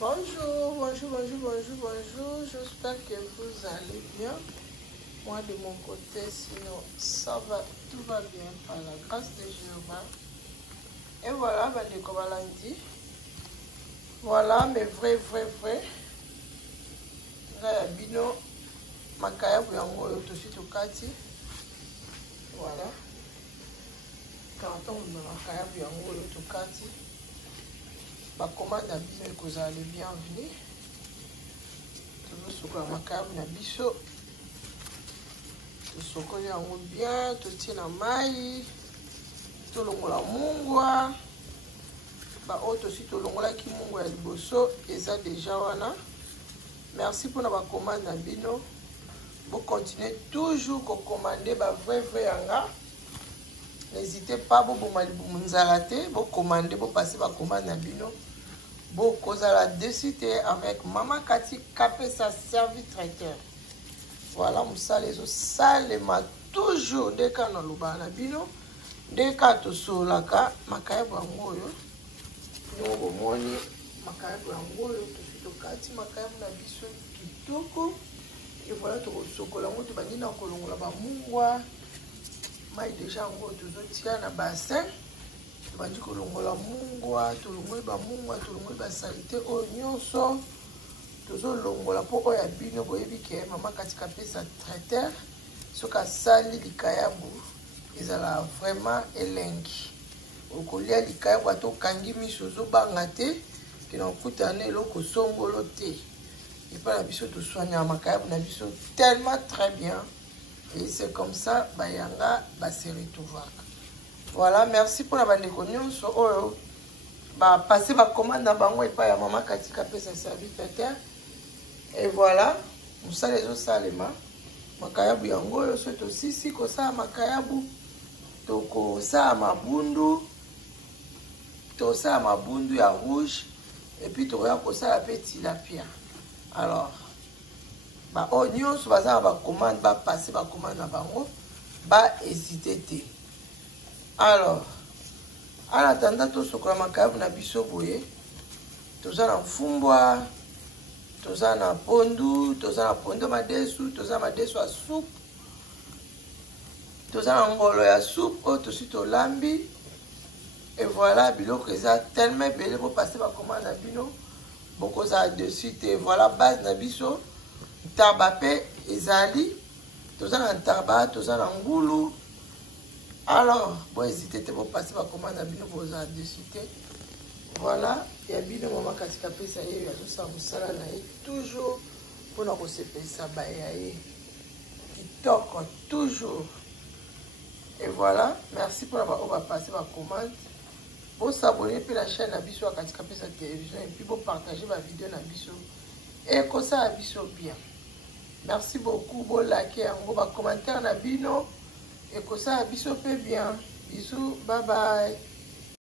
Bonjour, bonjour, bonjour, bonjour, bonjour. J'espère que vous allez bien. Moi de mon côté, sinon ça va, tout va bien par la grâce de Jéhovah. Et voilà, Bandeko Balandi. Voilà mes vrais. Là, Bino, Makaya Bouyango, Yotoshi Tokati. Voilà. Quand on me Makaya Bouyango, Yotokati. Ma commande à Bino, que vous allez bienvenue. Toujours sur la Makaya Bouyango. Tosokoli yango bien, totie na mai, tolongola mungwa. Ba oto si tolongolaki mungwa ya liboso eza déjà wana. Merci pour la commande na bino. Vous continuez toujours à commander ba vrai yanga. N'hésitez pas vous nzalate, vous commandez, vous passez ba commande na bino. Vous kozala décider avec Maman Kati Kapé sa servi traiteur. Voilà, moussa les autres salema toujours dès qu'on a l'obana bino, dès qu'on a solaka, makaya bangoyo, nous moni makaya bangoyo, tout kati makaya na biso kitoko, et voilà tout sokola ngoto banina kolongola ba mungwa, mai déjà ngo tout tia na bassin, bandi kolongola mungwa, tolongola ba mungwa, tolongola ba salité onyonso. Toujours longola pour oya bino boyebi ke Maman Kati Kapé sa traiteur soka sali likayabu ezala vraiment elengi okolia likayabu ato kangi misozo bangate kina kutana eloko songolo te et pas la biso to soigner makayabu na biso tellement très bien et c'est comme ça bayanga ba se retrouver. Voilà, merci pour la bande nyonso oyo ba passer ba commande na bango et pas ya Maman Kati Kapé sa service traiteur. Et voilà, nous sommes les autres salema. Makayabu yango yo soto sisi ko sa makayabu toko sa mabundu to sa mabundu ya rouge et puis to ya ko sa la petit tilapia. Alors ba oignon so baza ba commande ba passer ba commande na bango ba hésiter te. Alors en attendant to sokola makayabu na biso boye to za na mfumbwa. Toza na pondu madesu, toza madesu à soupe, toza na ngolo ya soupe, tosi to lambi. Et voilà, biloko eza tellement belé pour passer ma commande à bino. Boko za dessus et voilà base na biso. Tabape ezali, toza na taba, toza na ngulu. Alors, bon hésiter pour passer ma commande à bino pour za dessus. Voilà, il y a bien Maman Kati Kapé ça y est, il y a tout ça, vous savez, toujours pour nous recevoir ça, qui toque toujours. Et voilà, merci pour avoir on va passer ma commande. Vous s'abonner puis la chaîne Abisso à Kati Kapé sa télévision et puis vous partager ma vidéo Abisso. Et comme ça Abisso bien. Merci beaucoup, vous liker, vous commenter Nabino et comme ça Abisso fait bien. Bisous, bye bye.